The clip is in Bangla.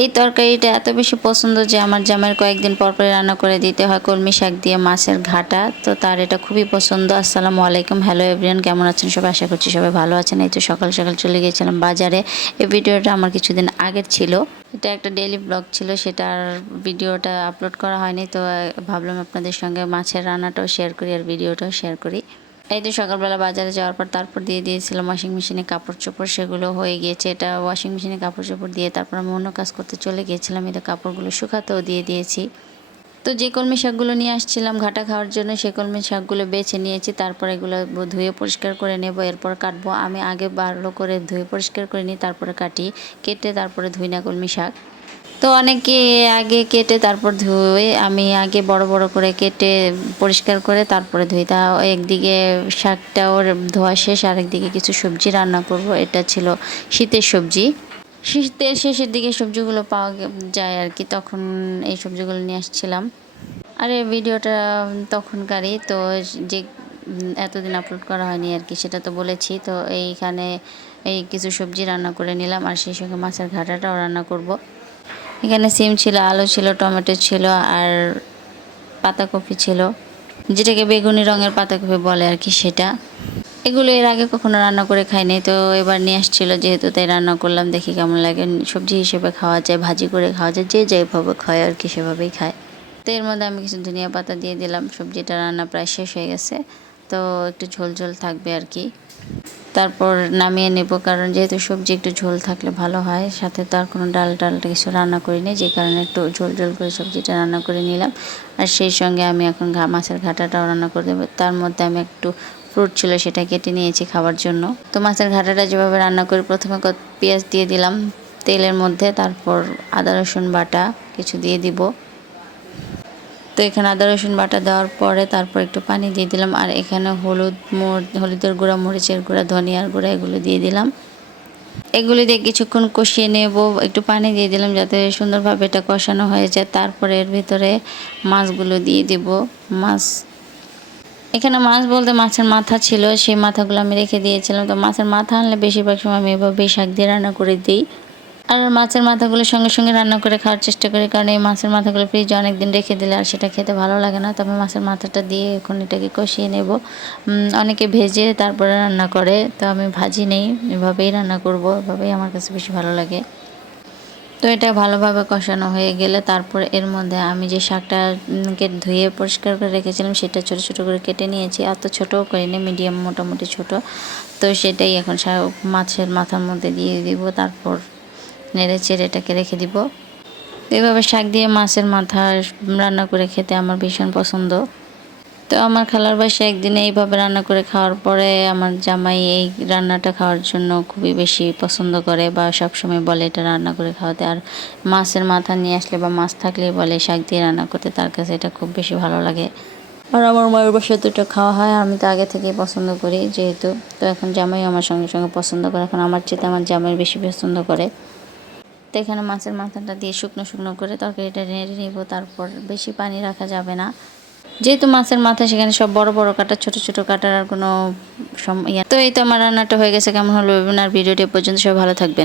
এই তরকারিটা এত বেশি পছন্দ যে আমার জামাইয়ের কয়েকদিন পর পরে রান্না করে দিতে হয়। কলমি শাক দিয়ে মাছের ঘাটা। তো তার এটা খুবই পছন্দ। আসসালামু আলাইকুম। হ্যালো এভরিয়ান কেমন আছেন সবাই? আশা করছি সবাই ভালো আছেন। এই তো সকাল সকাল চলে গিয়েছিলাম বাজারে। এই ভিডিওটা আমার কিছুদিন আগের ছিল। এটা একটা ডেইলি ব্লগ ছিল। সেটার ভিডিওটা আপলোড করা হয়নি। তো ভাবলাম আপনাদের সঙ্গে মাছের রান্নাটাও শেয়ার করি আর ভিডিওটাও শেয়ার করি। এই তো সকালবেলা বাজারে যাওয়ার পর তারপর দিয়ে দিয়েছিলাম ওয়াশিং মেশিনে কাপড় চোপড়, সেগুলো হয়ে গিয়েছে। এটা ওয়াশিং মেশিনে কাপড় চোপড় দিয়ে তারপর আমি অন্য কাজ করতে চলে গিয়েছিলাম। এটা কাপড়গুলো শুকাতেও দিয়ে দিয়েছি। তো যে কলমি শাকগুলো নিয়ে আসছিলাম ঘাটা খাওয়ার জন্য, সে কলমি শাকগুলো বেছে নিয়েছি, তারপর এগুলো ধুয়ে পরিষ্কার করে নেব, এরপর কাটবো। আমি আগে ভালো করে ধুয়ে পরিষ্কার করে নিই, তারপরে কাটি, কেটে তারপরে ধুই না কলমি শাক। তো অনেকে আগে কেটে তারপর ধুয়ে, আমি আগে বড় বড় করে কেটে পরিষ্কার করে তারপরে ধুই। তা একদিকে শাকটা ওর ধোয়া শেষ আর একদিকে কিছু সবজি রান্না করব, এটা ছিল শীতের সবজি। শীতের শেষের দিকে সবজিগুলো পাওয়া যায় আর কি, তখন এই সবজিগুলো নিয়ে আসছিলাম। আর এই ভিডিওটা তখনকারই, তো যে এতদিন আপলোড করা হয়নি আর কি, সেটা তো বলেছি। তো এইখানে এই কিছু সবজি রান্না করে নিলাম আর সেই সঙ্গে মাছের ঘাটাটাও রান্না করব। এখানে সিম ছিল, আলু ছিল, টমেটো ছিল আর পাতাকপি ছিল, যেটাকে বেগুনি রঙের পাতাকপি বলে আর কি সেটা। এগুলো এর আগে কখনো রান্না করে খাইনি, তো এবার নিয়ে আসছিল যেহেতু, তাই রান্না করলাম, দেখি কেমন লাগে। সবজি হিসেবে খাওয়া যায়, ভাজি করে খাওয়া যায়, যে যেভাবে খায় আর কি সেভাবেই খায়। তো এর মধ্যে আমি কিছু ধনিয়া পাতা দিয়ে দিলাম, সবজিটা রান্না প্রায় শেষ হয়ে গেছে। তো একটু ঝোল ঝোল থাকবে আর কি। তারপর নামিয়ে নেব, কারণ যেহেতু সবজি একটু ঝোল থাকলে ভালো হয়, সাথে তো আর কোনো ডাল টালটা কিছু রান্না করিনি, যে কারণে একটু ঝোল ঝোল করে সবজিটা রান্না করে নিলাম। আর সেই সঙ্গে আমি এখন মাছের ঘাটাটাও রান্না করে দেবো। তার মধ্যে আমি একটু ফ্রুট ছিল সেটা কেটে নিয়েছি খাবার জন্য। তো মাছের ঘাটাটা যেভাবে রান্না করি প্রথমে পেঁয়াজ দিয়ে দিলাম, তেলের মধ্যে, তারপর আদা, রসুন বাটা কিছু দিয়ে দিব। তো এখানে আদা, রসুন বাটা দেওয়ার পরে তারপর একটু পানি দিয়ে দিলাম, আর এখানে হলুদ হলুদের গুঁড়া, মরিচের গুঁড়া, ধনিয়ার গুঁড়া এগুলো দিয়ে দিলাম। এগুলি দিয়ে কিছুক্ষণ কষিয়ে নেব, একটু পানি দিয়ে দিলাম যাতে সুন্দরভাবে এটা কষানো হয়ে যায়। তারপরে এর ভিতরে মাছগুলো দিয়ে দিব। মাছ এখানে মাছ বলতে মাছের মাথা ছিল, সেই মাথাগুলো আমি রেখে দিয়েছিলাম। তো মাছের মাথা আনলে বেশিরভাগ সময় আমি এভাবেই শাক দিয়ে রান্না করে দিই। আর মাছের মাথাগুলো সঙ্গে সঙ্গে রান্না করে খাওয়ার চেষ্টা করি, কারণ এই মাছের মাথাগুলো ফ্রিজে অনেক দিন রেখে দিলে আর সেটা খেতে ভালো লাগে না। তবে মাছের মাথাটা দিয়ে এখন এটাকে কষিয়ে নেব। অনেকে ভেজে তারপরে রান্না করে, তো আমি ভাজি নেই। এভাবেই রান্না করব, এভাবেই আমার কাছে বেশি ভালো লাগে। তো এটা ভালোভাবে কষানো হয়ে গেলে তারপর এর মধ্যে আমি যে শাকটা উম, কে ধুয়ে পরিষ্কার করে রেখেছিলাম সেটা ছোট ছোট করে কেটে নিয়েছি। এত ছোটও করিনি মিডিয়াম মোটামুটি ছোট। তো সেটাই এখন মাছের মাথার মধ্যে দিয়ে দিব তারপর নেড়ে চেড়ে এটাকে রেখে দিব। এভাবে শাক দিয়ে মাছের মাথা রান্না করে খেতে আমার ভীষণ পছন্দ। তো আমার খালার বাসায় একদিন এইভাবে রান্না করে খাওয়ার পরে আমার জামাই এই রান্নাটা খাওয়ার জন্য খুবই বেশি পছন্দ করে বা সবসময় বলে এটা রান্না করে খাওয়াতে। আর মাছের মাথা নিয়ে আসলে বা মাছ থাকলেই বলে শাক দিয়ে রান্না করতে, তার কাছে এটা খুব বেশি ভালো লাগে। আর আমার মায়ের বাসায় তো এটা খাওয়া হয়, আমি তো আগে থেকেই পছন্দ করি যেহেতু। তো এখন জামাই আমার সঙ্গে সঙ্গে পছন্দ করে, এখন আমার চেয়ে আমার জামাই বেশি পছন্দ করে। তো এখানে মাছের মাথাটা দিয়ে শুকনো শুকনো করে তরকারিটা নেড়ে নিব, তারপর বেশি পানি রাখা যাবে না। যেহেতু মাছের মাথা, সেখানে সব বড় বড় কাটা, ছোট ছোট কাটার আর কোনো ইয়া তো এই তো আমার রান্নাটা হয়ে গেছে। কেমন হলো আর ভিডিওটি পর্যন্ত সব ভালো থাকবেন।